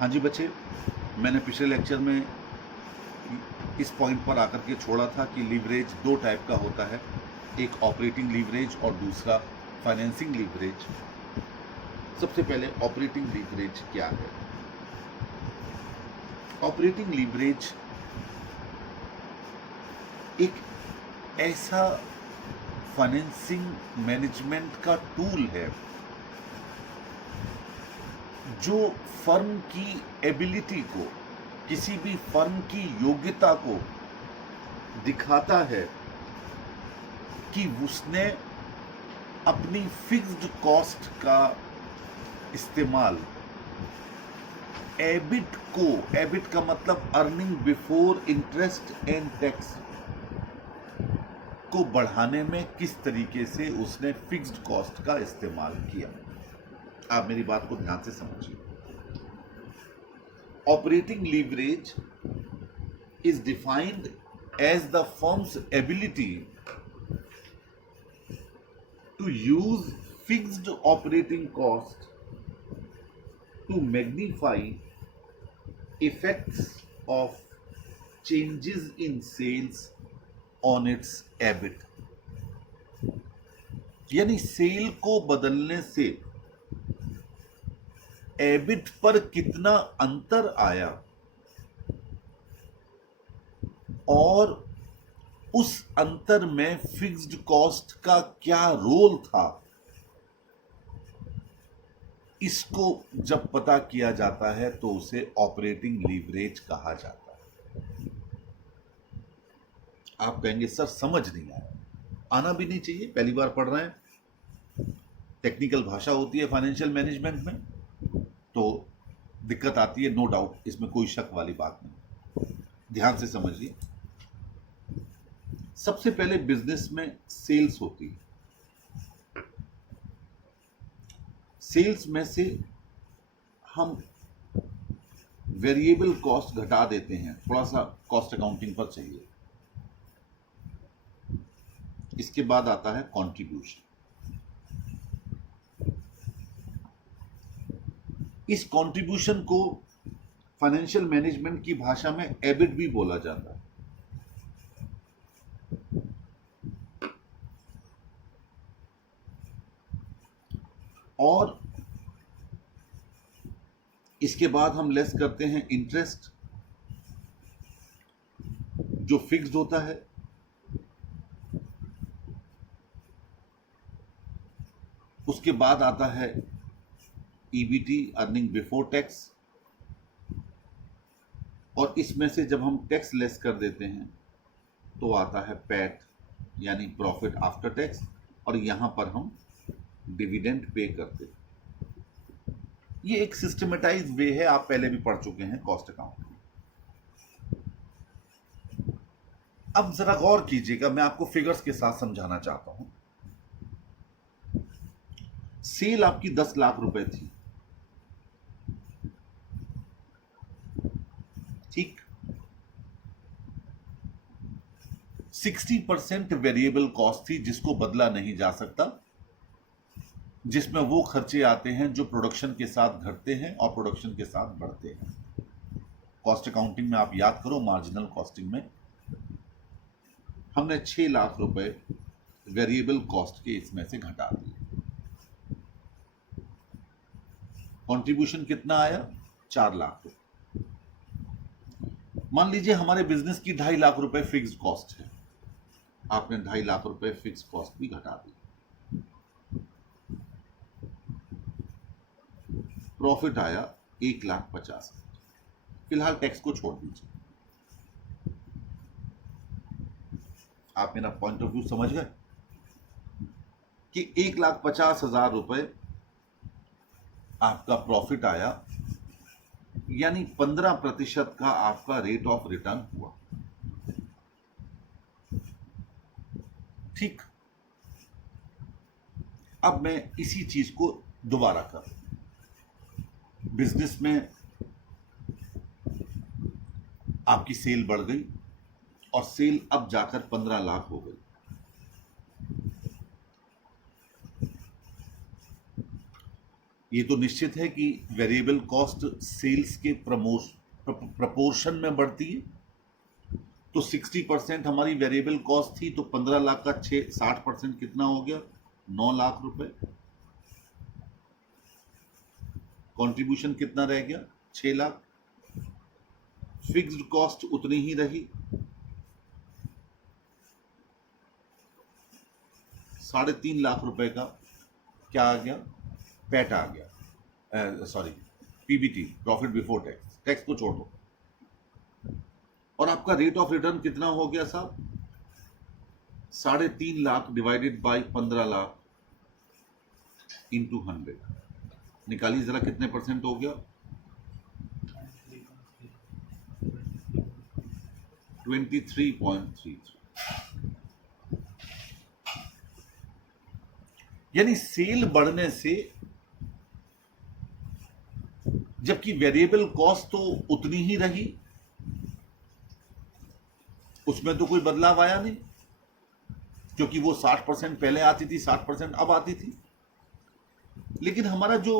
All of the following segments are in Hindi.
हाँ जी बच्चे, मैंने पिछले लेक्चर में इस पॉइंट पर आकर के छोड़ा था कि लीवरेज दो टाइप का होता है, एक ऑपरेटिंग लीवरेज और दूसरा फाइनेंसिंग लीवरेज। सबसे पहले ऑपरेटिंग लीवरेज क्या है? ऑपरेटिंग लीवरेज एक ऐसा फाइनेंसिंग मैनेजमेंट का टूल है जो फर्म की एबिलिटी को, किसी भी फर्म की योग्यता को दिखाता है कि उसने अपनी फिक्स्ड कॉस्ट का इस्तेमाल एबिट का मतलब earning before interest and tax को बढ़ाने में किस तरीके से उसने फिक्स्ड कॉस्ट का इस्तेमाल किया। आप मेरी बात को ध्यान से समझिए। Operating leverage is defined as the firm's ability to use fixed operating cost to magnify effects of changes in sales on its EBIT। यानी सेल को बदलने से एबिट पर कितना अंतर आया और उस अंतर में फिक्स्ड कॉस्ट का क्या रोल था, इसको जब पता किया जाता है तो उसे ऑपरेटिंग लीवरेज कहा जाता है। आप कहेंगे सर समझ नहीं आया। आना भी नहीं चाहिए, पहली बार पढ़ रहे हैं, टेक्निकल भाषा होती है फाइनेंशियल मैनेजमेंट में तो दिक्कत आती है, नो डाउट, इसमें कोई शक वाली बात नहीं। ध्यान से समझिए। सबसे पहले बिजनेस में सेल्स होती है। सेल्स में से हम वेरिएबल कॉस्ट घटा देते हैं, थोड़ा सा कॉस्ट अकाउंटिंग पर चाहिए। इसके बाद आता है कंट्रीब्यूशन। इस कंट्रीब्यूशन को फाइनेंशियल मैनेजमेंट की भाषा में एबिट भी बोला जाता है। और इसके बाद हम लेस करते हैं इंटरेस्ट जो फिक्स्ड होता है। उसके बाद आता है ईबीटी, अर्निंग बिफोर टैक्स, और इसमें से जब हम टैक्स लेस कर देते हैं तो आता है पैट यानी प्रॉफिट आफ्टर टैक्स, और यहां पर हम डिविडेंड पे करते हैं। ये एक सिस्टमेटाइज वे है, आप पहले भी पढ़ चुके हैं कॉस्ट अकाउंट। अब जरा गौर कीजिएगा, मैं आपको फिगर्स के साथ समझाना चाहता हूं। सेल आपकी 10 लाख रुपए थी, ठीक। 60% वेरिएबल कॉस्ट थी जिसको बदला नहीं जा सकता, जिसमें वो खर्चे आते हैं जो प्रोडक्शन के साथ घटते हैं और प्रोडक्शन के साथ बढ़ते हैं। कॉस्ट अकाउंटिंग में आप याद करो, मार्जिनल कॉस्टिंग में हमने 6 लाख रुपए वेरिएबल कॉस्ट के इसमें से घटा दिए। कंट्रीब्यूशन कितना आया? 4 लाख रुपए। मान लीजिए हमारे बिजनेस की 2.5 लाख रुपए फिक्स्ड कॉस्ट है, आपने 2.5 लाख रुपए फिक्स कॉस्ट भी घटा दी। प्रॉफिट आया 1,50,000। फिलहाल टैक्स को छोड़ दीजिए। आप मेरा पॉइंट ऑफ व्यू समझ गए कि 1,50,000 रुपए आपका प्रॉफिट आया, यानी 15% का आपका रेट ऑफ रिटर्न हुआ, ठीक। अब मैं इसी चीज को दोबारा कर, बिजनेस में आपकी सेल बढ़ गई और सेल अब जाकर 15 लाख हो गई। ये तो निश्चित है कि वेरिएबल कॉस्ट सेल्स के प्रपोर्शन में बढ़ती है। तो 60% हमारी वेरिएबल कॉस्ट थी, तो 15 लाख का 60% कितना हो गया? 9 लाख रुपए। कंट्रीब्यूशन कितना रह गया? 6 लाख। फिक्स्ड कॉस्ट उतनी ही रही, 3.5 लाख रुपए का क्या आ गया? पैट आ गया, sorry PBT, profit before tax. Tax को छोड़ दो। और आपका रेट ऑफ रिटर्न कितना हो गया साहब? 3.5 lakh divided by 15 lakh into 100। निकालिए जरा कितने परसेंट हो गया? 23.33। यानी सेल बढ़ने से, जबकि वेरिएबल कॉस्ट तो उतनी ही रही, उसमें तो कोई बदलाव आया नहीं, क्योंकि वो 60% पहले आती थी, 60% अब आती थी। लेकिन हमारा जो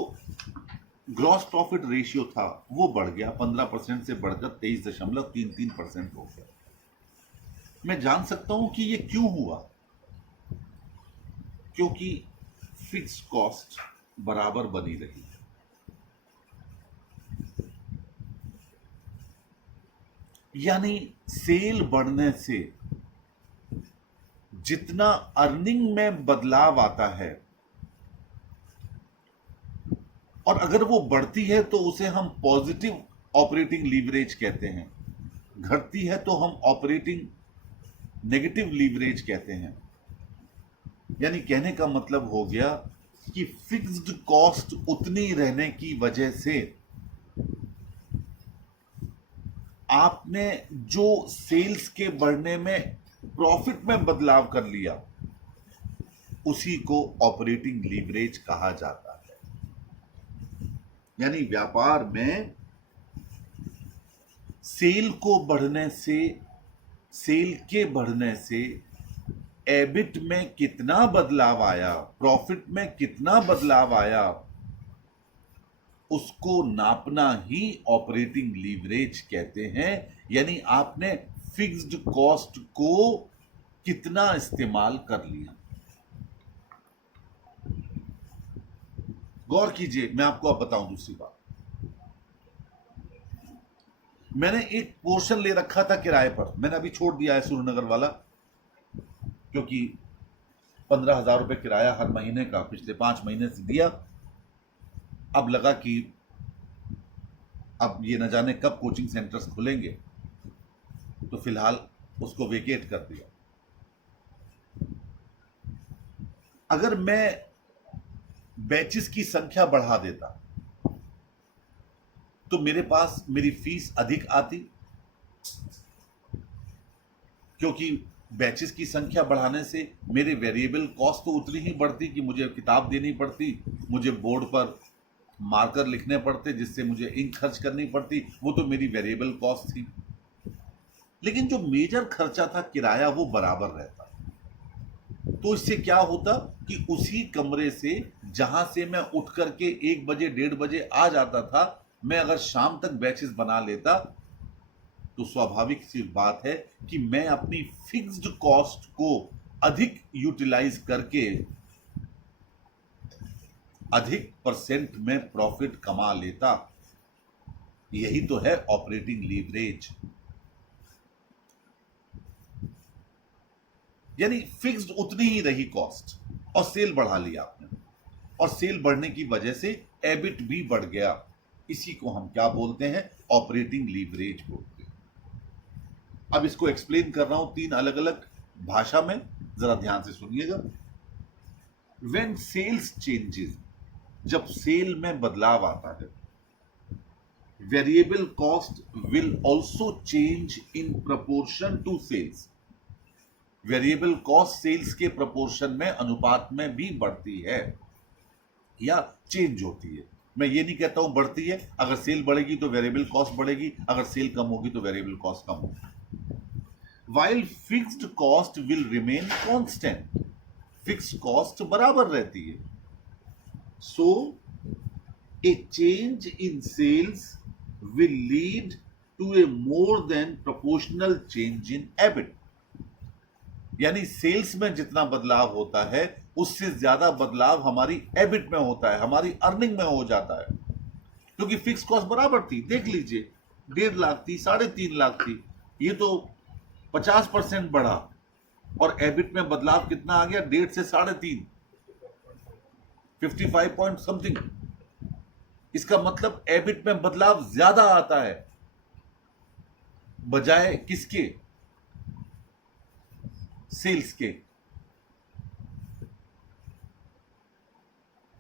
ग्रॉस प्रॉफिट रेशियो था वो बढ़ गया, 15% से बढ़कर 23.33% हो गया। मैं जान सकता हूं कि ये क्यों हुआ? क्योंकि फिक्स्ड कॉस्ट बराबर बनी रही। यानी सेल बढ़ने से जितना अर्निंग में बदलाव आता है, और अगर वो बढ़ती है तो उसे हम पॉजिटिव ऑपरेटिंग लीवरेज कहते हैं, घटती है तो हम ऑपरेटिंग नेगेटिव लीवरेज कहते हैं। यानी कहने का मतलब हो गया कि फिक्स्ड कॉस्ट उतनी रहने की वजह से आपने जो सेल्स के बढ़ने में प्रॉफिट में बदलाव कर लिया, उसी को ऑपरेटिंग लीवरेज कहा जाता है। यानी व्यापार में सेल के बढ़ने से एबिट में कितना बदलाव आया, प्रॉफिट में कितना बदलाव आया, उसको नापना ही ऑपरेटिंग लीवरेज कहते हैं। यानी आपने फिक्स्ड कॉस्ट को कितना इस्तेमाल कर लिया। गौर कीजिए, मैं आपको अब बताऊं दूसरी बात। मैंने एक पोर्शन ले रखा था किराए पर, मैंने अभी छोड़ दिया है सूर्यनगर वाला, क्योंकि 15,000 रुपए किराया हर महीने का पिछले 5 महीने से दिया। अब लगा कि अब ये न जाने कब कोचिंग सेंटर्स खुलेंगे, तो फिलहाल उसको वेकेट कर दिया। अगर मैं बैचेस की संख्या बढ़ा देता तो मेरे पास मेरी फीस अधिक आती, क्योंकि बैचेस की संख्या बढ़ाने से मेरे वेरिएबल कॉस्ट तो उतनी ही बढ़ती कि मुझे किताब देनी पड़ती, मुझे बोर्ड पर मार्कर लिखने पड़ते, जिससे मुझे इंक खर्च करनी पड़ती, वो तो मेरी वेरिएबल कॉस्ट थी। लेकिन जो मेजर खर्चा था किराया, वो बराबर रहता। तो इससे क्या होता कि उसी कमरे से जहां से मैं उठ करके 1 बजे 1:30 बजे आ जाता था, मैं अगर शाम तक बैचेस बना लेता तो स्वाभाविक सी बात है कि मैं अपनी फिक्स्ड कॉस्ट को अधिक यूटिलाइज करके अधिक परसेंट में प्रॉफिट कमा लेता। यही तो है ऑपरेटिंग लीवरेज। यानी फिक्स्ड उतनी ही रही कॉस्ट और सेल बढ़ा लिया आपने, और सेल बढ़ने की वजह से एबिट भी बढ़ गया। इसी को हम क्या बोलते हैं? ऑपरेटिंग लीवरेज बोलते हैं। अब इसको एक्सप्लेन कर रहा हूं 3 अलग अलग भाषा में, जरा ध्यान से सुनिएगा। व्हेन सेल्स चेंजेस, जब सेल में बदलाव आता है, variable cost will also change in proportion to sales. Variable cost sales के प्रपोर्शन में, अनुपात में भी बढ़ती है या चेंज होती है। मैं ये नहीं कहता हूं बढ़ती है, अगर सेल बढ़ेगी तो वेरिएबल कॉस्ट बढ़ेगी, अगर सेल कम होगी तो वेरिएबल कॉस्ट कम होगी। While fixed cost will remain constant, fixed cost बराबर रहती है। सो A change in sales will lead to a more than proportional change in EBIT. यानी सेल्स में जितना बदलाव होता है उससे ज्यादा बदलाव हमारी एबिट में होता है, हमारी अर्निंग में हो जाता है, क्योंकि फिक्स कॉस्ट बराबर थी। देख लीजिए 1.5 लाख थी, 3.5 लाख थी, ये तो 50% बढ़ा और एबिट में बदलाव कितना आ गया? 1.5 से 3.5, 55 पॉइंट समथिंग। इसका मतलब एबिट में बदलाव ज्यादा आता है बजाय किसके? सेल्स के।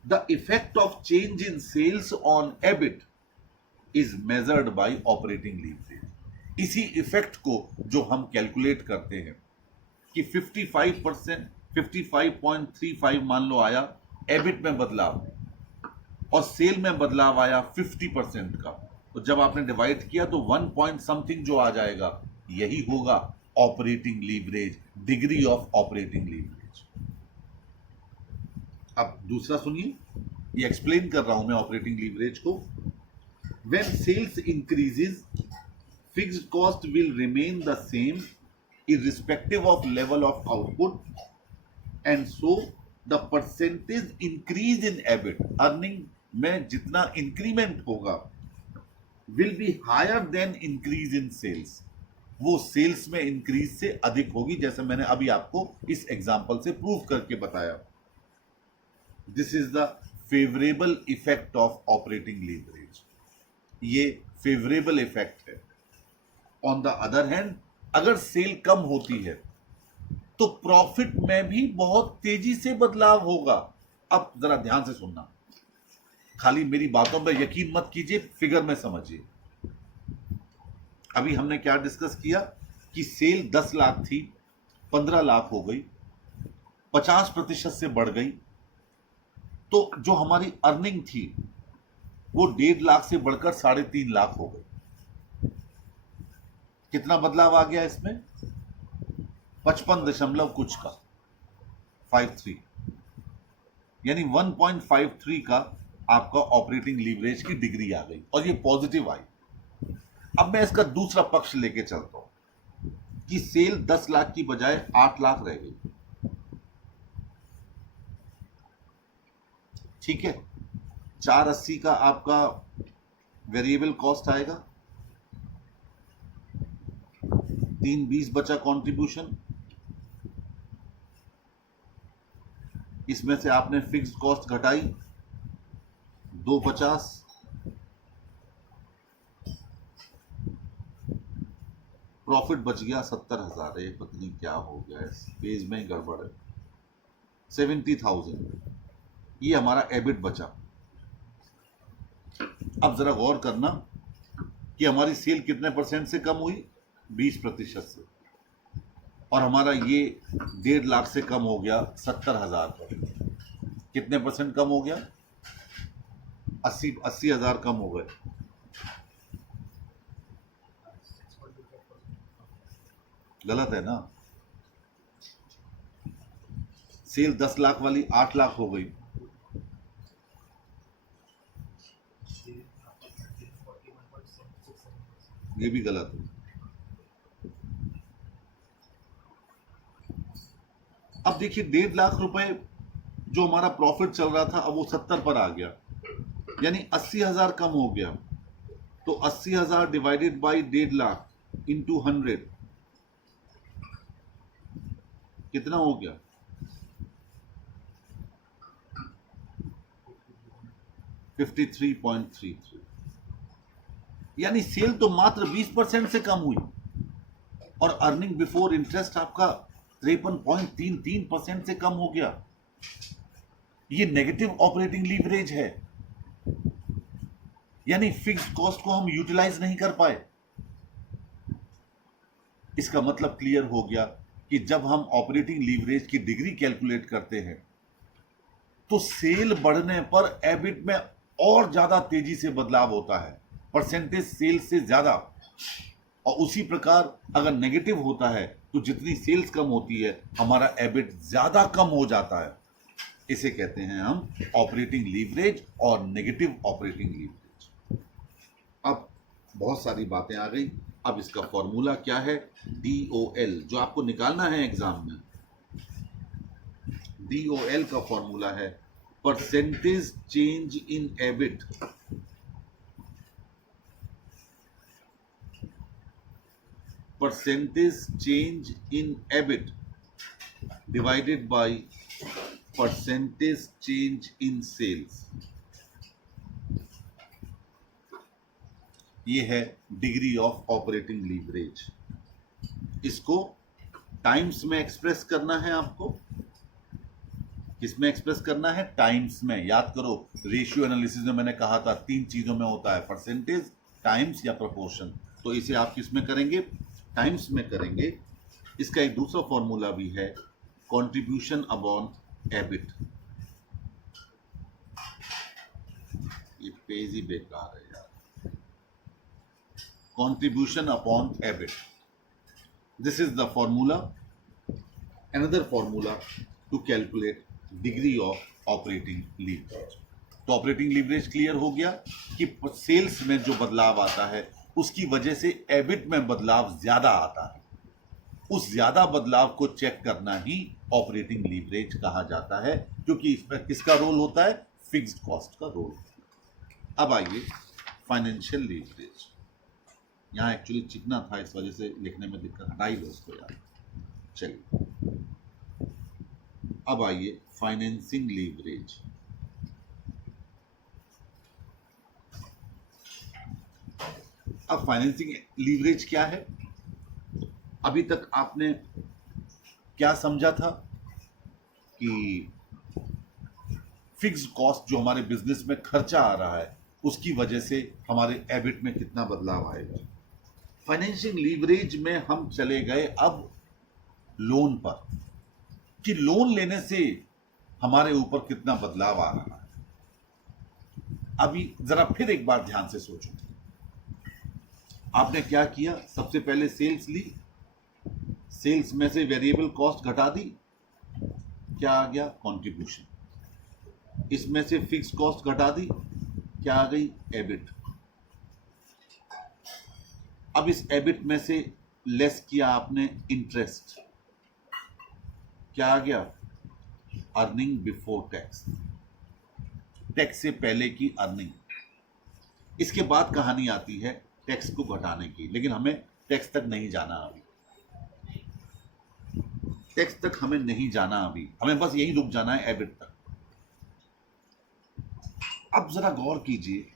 The effect of change in sales on EBIT is measured by operating leverage. इसी इफेक्ट को जो हम कैलकुलेट करते हैं कि 55%, 55.35 मान लो आया एबिट में बदलाव और सेल में बदलाव आया 50% का, तो जब आपने डिवाइड किया तो 1 पॉइंट समथिंग जो आ जाएगा यही होगा operating leverage, degree of operating leverage. अब दूसरा सुनिए, ये एक्सप्लेन कर रहा हूं मैं ऑपरेटिंग लीवरेज को। When sales increases fixed cost will remain the same irrespective of level of output, and so the percentage increase in EBIT, earning में जितना इंक्रीमेंट होगा, will be higher than increase in sales, वो सेल्स में इंक्रीज से अधिक होगी, जैसे मैंने अभी आपको इस एग्जांपल से प्रूव करके बताया। This is the favourable effect of operating leverage, ये फेवरेबल इफेक्ट है। ऑन द अदर हैंड, अगर सेल कम होती है तो प्रॉफिट में भी बहुत तेजी से बदलाव होगा। अब जरा ध्यान से सुनना, खाली मेरी बातों पर यकीन मत कीजिए, फिगर में समझिए। अभी हमने क्या डिस्कस किया कि सेल 10 लाख थी, 15 लाख हो गई, 50% से बढ़ गई, तो जो हमारी अर्निंग थी वो 1.5 लाख से बढ़कर 3.5 लाख हो गई। कितना बदलाव आ गया इसमें? 55 दशमलव कुछ का 53, यानी 1.53 का आपका ऑपरेटिंग लीवरेज की डिग्री आ गई और ये पॉजिटिव आई। अब मैं इसका दूसरा पक्ष लेके चलता हूं कि सेल 10 लाख की बजाय 8 लाख रह गई। ठीक है, 480 का आपका वेरिएबल कॉस्ट आएगा, 320 बचा कंट्रीब्यूशन, इसमें से आपने फिक्स्ड कॉस्ट घटाई 250, प्रॉफिट बच गया 70,000। ये पता नहीं क्या हो गया, इस पेज में गड़बड़ है। 70,000 ये हमारा एबिट बचा। अब जरा गौर करना कि हमारी सेल कितने परसेंट से कम हुई? 20% से, और हमारा ये 1.5 लाख से कम हो गया 70,000 पर। कितने परसेंट कम हो गया? 80,000 कम हो गए। गलत है ना? सेल 10 लाख वाली 8 लाख हो गई, ये भी गलत है। अब देखिए 1.5 लाख रुपए जो हमारा प्रॉफिट चल रहा था, अब वो 70 पर आ गया, यानी 80,000 कम हो गया। तो 80,000 डिवाइडेड बाई 1.5 लाख इंटू 100 कितना हो गया? 53.33, यानी सेल तो मात्र 20% से कम हुई और अर्निंग बिफोर इंटरेस्ट आपका 53.33% से कम हो गया। ये नेगेटिव ऑपरेटिंग लीवरेज है, यानी फिक्स्ड कॉस्ट को हम यूटिलाइज नहीं कर पाए। इसका मतलब क्लियर हो गया कि जब हम ऑपरेटिंग लीवरेज की डिग्री कैलकुलेट करते हैं तो सेल बढ़ने पर एबिट में और ज्यादा तेजी से बदलाव होता है, परसेंटेज सेल्स से ज्यादा। और उसी प्रकार अगर नेगेटिव होता है तो जितनी सेल्स कम होती है हमारा एबिट ज्यादा कम हो जाता है। इसे कहते हैं हम ऑपरेटिंग लीवरेज और नेगेटिव ऑपरेटिंग लीवरेज। अब बहुत सारी बातें आ गई। अब इसका फॉर्मूला क्या है? DOL, जो आपको निकालना है एग्जाम में। DOL का फॉर्मूला है percentage change in EBIT divided by percentage change in sales. ये है डिग्री ऑफ ऑपरेटिंग लीवरेज। इसको टाइम्स में एक्सप्रेस करना है आपको। किसमें एक्सप्रेस करना है? टाइम्स में। याद करो, रेशियो एनालिसिस में मैंने कहा था 3 चीजों में होता है, परसेंटेज, टाइम्स या प्रोपोर्शन। तो इसे आप किस में करेंगे? टाइम्स में करेंगे। इसका एक दूसरा फॉर्मूला भी है, कंट्रीब्यूशन अपॉन एबिट। ये पेज ही बेकार है यार। Contribution upon EBIT. This is the formula, another formula to calculate degree of operating leverage. तो ऑपरेटिंग लीवरेज क्लियर हो गया कि सेल्स में जो बदलाव आता है उसकी वजह से एबिट में बदलाव ज्यादा आता है। उस ज्यादा बदलाव को चेक करना ही ऑपरेटिंग लीवरेज कहा जाता है, क्योंकि इसमें किसका रोल होता है? फिक्स्ड कॉस्ट का रोल। अब आइए फाइनेंशियल लीवरेज। यहाँ एक्चुअली चिकना था, इस वजह से लिखने में दिक्कत, हटा ही लो उसको यार। चलिए अब आइए फाइनेंसिंग लीवरेज। अब फाइनेंसिंग लीवरेज क्या है? अभी तक आपने क्या समझा था कि फिक्स कॉस्ट जो हमारे बिजनेस में खर्चा आ रहा है उसकी वजह से हमारे एबिट में कितना बदलाव आएगा। फाइनेंशियल लीवरेज में हम चले गए अब लोन पर, कि लोन लेने से हमारे ऊपर कितना बदलाव आ रहा है। अभी जरा फिर एक बार ध्यान से सोचो, आपने क्या किया? सबसे पहले सेल्स ली, सेल्स में से वेरिएबल कॉस्ट घटा दी, क्या आ गया? कंट्रीब्यूशन। इसमें से फिक्स कॉस्ट घटा दी, क्या आ गई? एबिट। अब इस एबिट में से लेस किया आपने इंटरेस्ट, क्या आ गया? अर्निंग बिफोर टैक्स, टैक्स से पहले की अर्निंग। इसके बाद कहानी आती है टैक्स को घटाने की, लेकिन हमें टैक्स तक नहीं जाना अभी। टैक्स तक हमें नहीं जाना अभी, हमें बस यही रुक जाना है एबिट तक। अब जरा गौर कीजिए,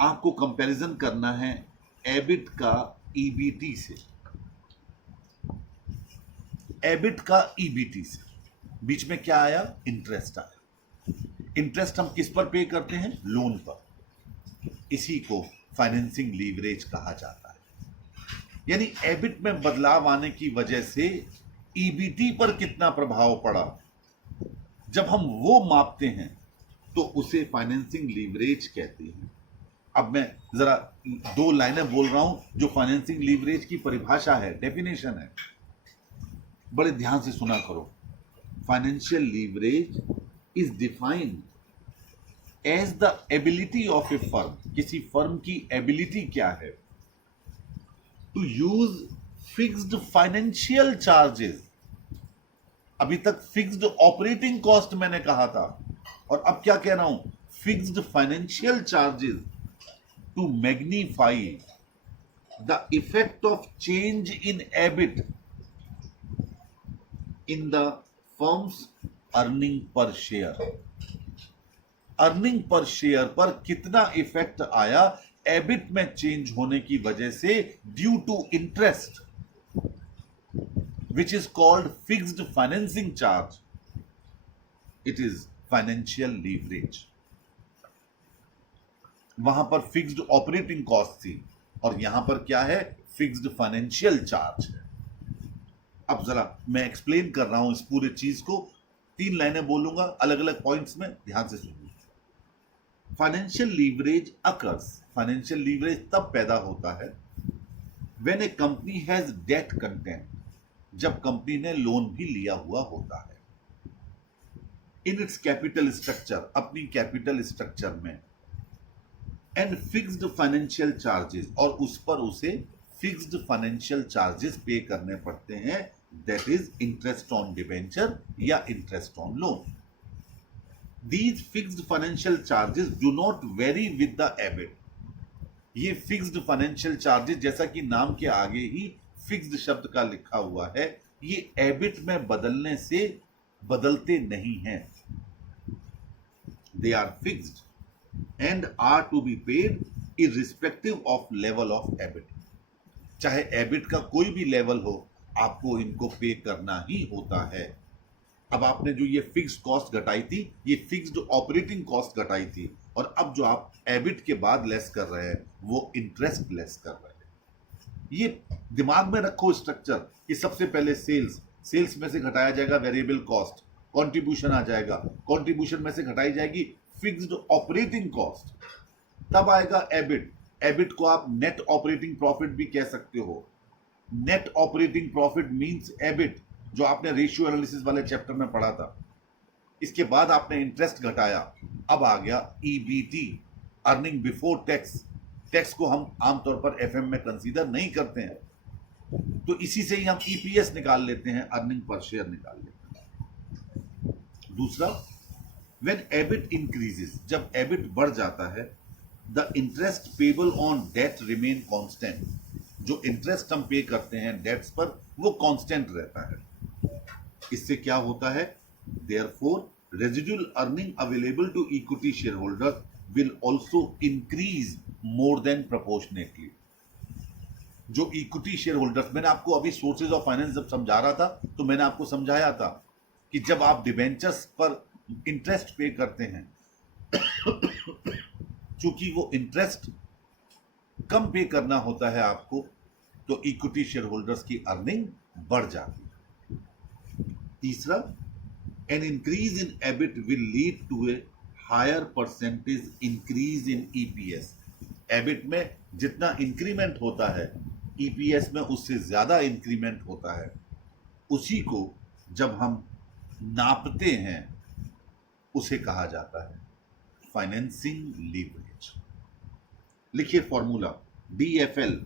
आपको कंपैरिजन करना है एबिट का ईबीटी से, एबिट का ईबीटी से। बीच में क्या आया? इंटरेस्ट आया। इंटरेस्ट हम किस पर पे करते हैं? लोन पर। इसी को फाइनेंसिंग लीवरेज कहा जाता है। यानी एबिट में बदलाव आने की वजह से ईबीटी पर कितना प्रभाव पड़ा, जब हम वो मापते हैं तो उसे फाइनेंसिंग लीवरेज कहते हैं। अब मैं जरा 2 लाइनें बोल रहा हूं जो फाइनेंसिंग लीवरेज की परिभाषा है, डेफिनेशन है, बड़े ध्यान से सुना करो। Financial leverage is defined as the ability of a firm, किसी फर्म की एबिलिटी क्या है, to use fixed financial charges. अभी तक फिक्स्ड ऑपरेटिंग कॉस्ट मैंने कहा था, और अब क्या कह रहा हूं? Fixed financial charges to magnify the effect of change in EBIT in the firm's earning per share. Earning per share पर कितना इफेक्ट आया एबिट में चेंज होने की वजह से, due to interest, which is called fixed financing charge. It is financial leverage. वहां पर फिक्स्ड ऑपरेटिंग कॉस्ट थी और यहां पर क्या है? फिक्स्ड फाइनेंशियल चार्ज है। अब जरा मैं एक्सप्लेन कर रहा हूं इस पूरे चीज को, 3 लाइनें बोलूंगा अलग अलग पॉइंट्स में, ध्यान से सुनिए। Financial leverage occurs, financial leverage तब पैदा होता है when a company has debt content, जब कंपनी ने लोन भी लिया हुआ होता है। इन इट्स कैपिटल स्ट्रक्चर, अपनी कैपिटल स्ट्रक्चर में, एंड फिक्स्ड फाइनेंशियल चार्जेस, और उस पर उसे फिक्स्ड फाइनेंशियल चार्जेस पे करने पड़ते हैं, that is interest on debenture या interest on loan. These fixed financial charges do not vary with the EBIT. ये फिक्स्ड फाइनेंशियल चार्जेस, जैसा कि नाम के आगे ही फिक्स्ड शब्द का लिखा हुआ है, ये एबिट में बदलने से बदलते नहीं हैं। They are fixed and are to be paid irrespective of level of EBIT. चाहे एबिट का कोई भी लेवल हो, आपको इनको पे करना ही होता है। अब आपने जो ये फिक्स्ड कॉस्ट घटाई थी, ये फिक्स्ड ऑपरेटिंग कॉस्ट घटाई थी, और अब जो आप एबिट के बाद लेस कर रहे हैं वो इंटरेस्ट लेस कर रहे हैं। ये दिमाग में रखो स्ट्रक्चर कि सबसे पहले सेल्स में से घटाया जाएगा वेरिएबल कॉस्ट, कंट्रीब्यूशन आ जाएगा, कंट्रीब्यूशन में से घटाई जाएगी फिक्स्ड ऑपरेटिंग कॉस्ट, तब आएगा एबिट। एबिट को आप नेट ऑपरेटिंग प्रॉफिट भी कह सकते हो। Net operating profit means EBIT, जो आपने रेशियो एनालिसिस वाले चैप्टर में पढ़ा था। इसके बाद आपने इंटरेस्ट घटाया, अब आ गया EBT, earning before tax. Tax को हम आमतौर पर एफएम में कंसीडर नहीं करते हैं, तो इसी से ही हम ईपीएस निकाल लेते हैं, अर्निंग पर शेयर निकाल लेते हैं। दूसरा, व्हेन एबिट इंक्रीजेस, जब एबिट बढ़ जाता है, the interest payable on debt remain constant. जो इंटरेस्ट हम पे करते हैं डेट्स पर, वो कांस्टेंट रहता है। इससे क्या होता है, therefore residual earning available to equity shareholder will also increase more than proportionately. जो इक्विटी शेयरहोल्डर्स, मैंने आपको अभी सोर्सेज ऑफ फाइनेंस जब समझा रहा था, तो मैंने आपको समझाया था कि जब आप डिबेंचर्स पर इंटरेस्ट पे करते हैं, चूंकि वो इंटरेस्ट कम पे करना होता है आपको, तो इक्विटी शेयरहोल्डर्स की अर्निंग बढ़ जाती है। तीसरा, an increase in EBIT will lead to a higher percentage increase in EPS. EBIT में जितना इंक्रीमेंट होता है, ईपीएस में उससे ज्यादा इंक्रीमेंट होता है। उसी को जब हम नापते हैं, उसे कहा जाता है फाइनेंसिंग लीवरेज। लिखिए फॉर्मूला, डीएफएल,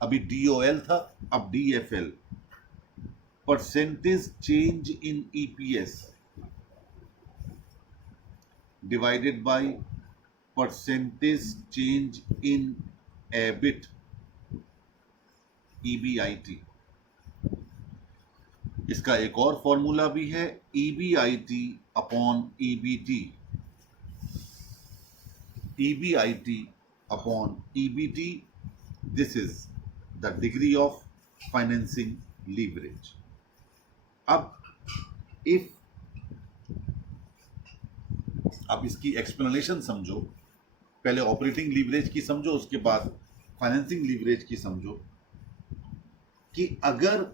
अभी डीओएल था, अब DFL, percentage change in EPS divided by percentage change in EBIT, EBIT. इसका एक और फॉर्मूला भी है, EBIT upon EBT. EBIT upon EBT, this is the degree of financing leverage. अब इसकी एक्सप्लेनेशन समझो। पहले ऑपरेटिंग लीवरेज की समझो, उसके बाद फाइनेंसिंग लीवरेज की समझो। कि अगर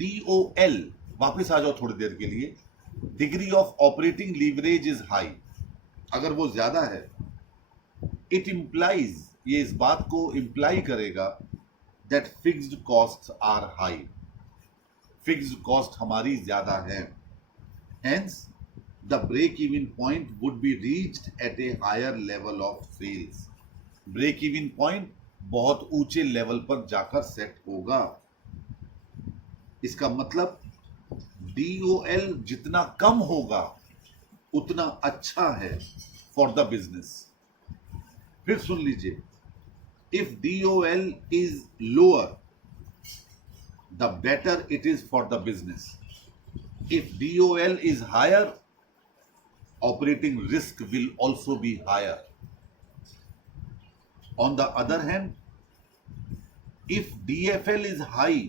DOL, वापस आ जाओ थोड़ी देर के लिए, degree of operating leverage is high, अगर वो ज्यादा है, इट इंप्लाइज, ये इस बात को इंप्लाई करेगा that fixed costs are high, fixed cost हमारी ज्यादा है। Hence the break even point would be reached at a higher level of sales. Break even point बहुत ऊंचे लेवल पर जाकर सेट होगा। इसका मतलब DOL जितना कम होगा उतना अच्छा है फॉर द बिजनेस। फिर सुन लीजिए, if DOL is lower the better it is for the business. If DOL is higher, operating risk will also be higher. On the other hand, if DFL is high,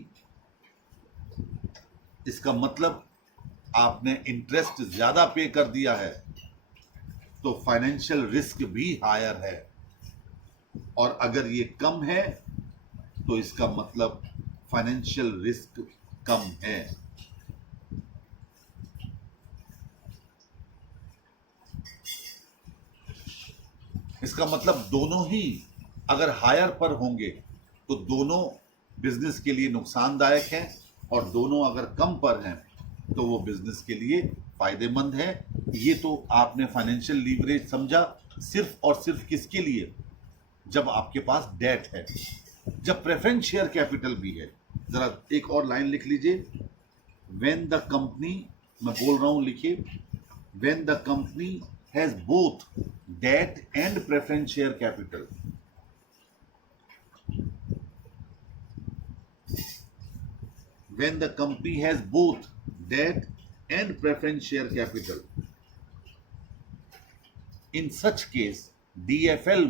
इसका मतलब आपने इंटरेस्ट ज्यादा पे कर दिया है, तो फाइनेंशियल रिस्क भी हायर है। और अगर ये कम है, तो इसका मतलब फाइनेंशियल रिस्क कम है। इसका मतलब दोनों ही अगर हायर पर होंगे तो दोनों बिजनेस के लिए नुकसानदायक हैं, और दोनों अगर कम पर हैं तो वो बिजनेस के लिए फायदेमंद है। ये तो आपने फाइनेंशियल लीवरेज समझा सिर्फ और सिर्फ किसके लिए, जब आपके पास डेट है, जब प्रेफरेंस शेयर कैपिटल भी है। जरा एक और लाइन लिख लीजिए, व्हेन द कंपनी, मैं बोल रहा हूं लिखिए, when the company has both debt and preference share capital, when the company has both debt and preference share capital, in such case DFL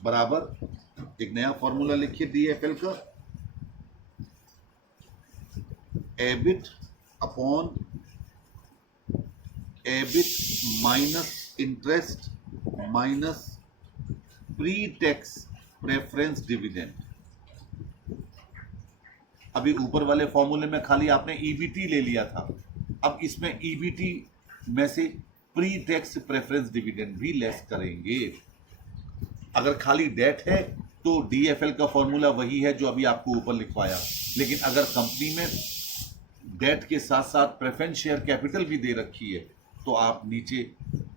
बराबर, एक नया फॉर्मूला लिखिए DFL का, EBIT upon EBIT minus interest minus pre tax preference dividend. अभी ऊपर वाले फॉर्मूले में खाली आपने ईबीटी ले लिया था, अब इसमें ईबीटी में से प्री टैक्स प्रेफरेंस डिविडेंड भी लेस करेंगे। अगर खाली डेट है तो डीएफएल का फॉर्मूला वही है जो अभी आपको ऊपर लिखवाया, लेकिन अगर कंपनी में डेट के साथ साथ प्रेफरेंस शेयर कैपिटल भी दे रखी है तो आप नीचे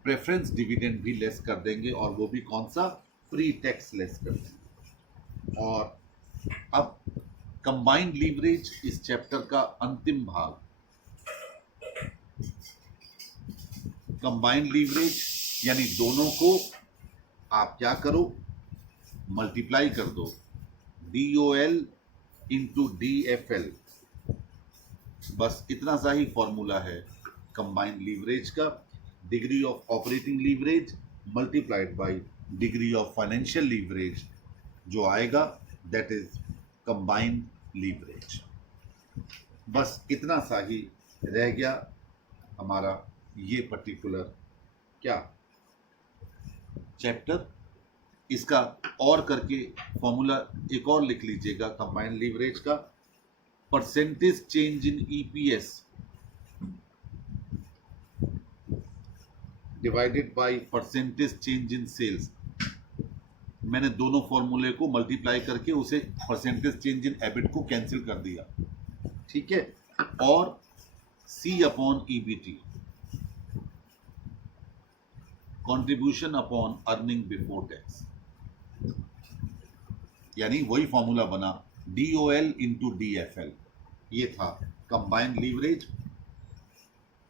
प्रेफरेंस डिविडेंड भी लेस कर देंगे, और वो भी कौन सा, प्री टैक्स लेस कर देंगे। और अब कंबाइंड लीवरेज इस चैप्टर का अंतिम भाग। कंबाइंड लीवरेज यानी दोनों को आप क्या करो, मल्टीप्लाई कर दो, DOL इंटू DFL। बस इतना सा ही फॉर्मूला है कंबाइंड लीवरेज का, degree of operating leverage multiplied by degree of financial leverage, जो आएगा दैट इज कंबाइंड लीवरेज। बस इतना सा ही रह गया हमारा ये पर्टिकुलर क्या चैप्टर। इसका और करके फॉर्मूला एक और लिख लीजिएगा कंबाइंड लीवरेज का, percentage change in EPS divided by percentage change in sales. मैंने दोनों फॉर्मूले को मल्टीप्लाई करके उसे परसेंटेज चेंज इन एबिट को कैंसिल कर दिया, ठीक है। और C upon EBT, contribution upon earning before tax, यानी वही फॉर्मूला बना DOL इंटू DFL। ये था कंबाइंड लीवरेज।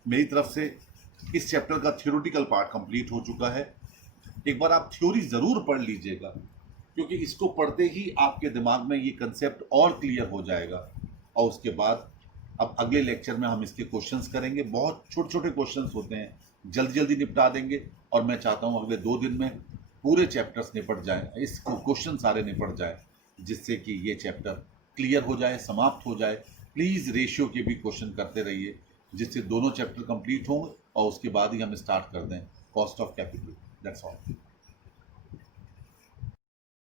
मेरी तरफ से इस चैप्टर का थ्योरेटिकल पार्ट कंप्लीट हो चुका है। एक बार आप थ्योरी जरूर पढ़ लीजिएगा, क्योंकि इसको पढ़ते ही आपके दिमाग में ये कंसेप्ट और क्लियर हो जाएगा। और उसके बाद अब अगले लेक्चर में हम इसके क्वेश्चंस करेंगे। बहुत छोटे छोटे क्वेश्चंस होते हैं, जल्दी जल्दी निपटा देंगे, और मैं चाहता हूँ अगले 2 दिन में पूरे चैप्टर्स निपट जाएं, इस क्वेश्चन सारे निपट जाए, जिससे कि ये चैप्टर क्लियर हो जाए, समाप्त हो जाए। प्लीज़ रेशियो के भी क्वेश्चन करते रहिए, जिससे दोनों चैप्टर कंप्लीट हों और उसके बाद ही हम स्टार्ट कर दें cost of capital. That's all.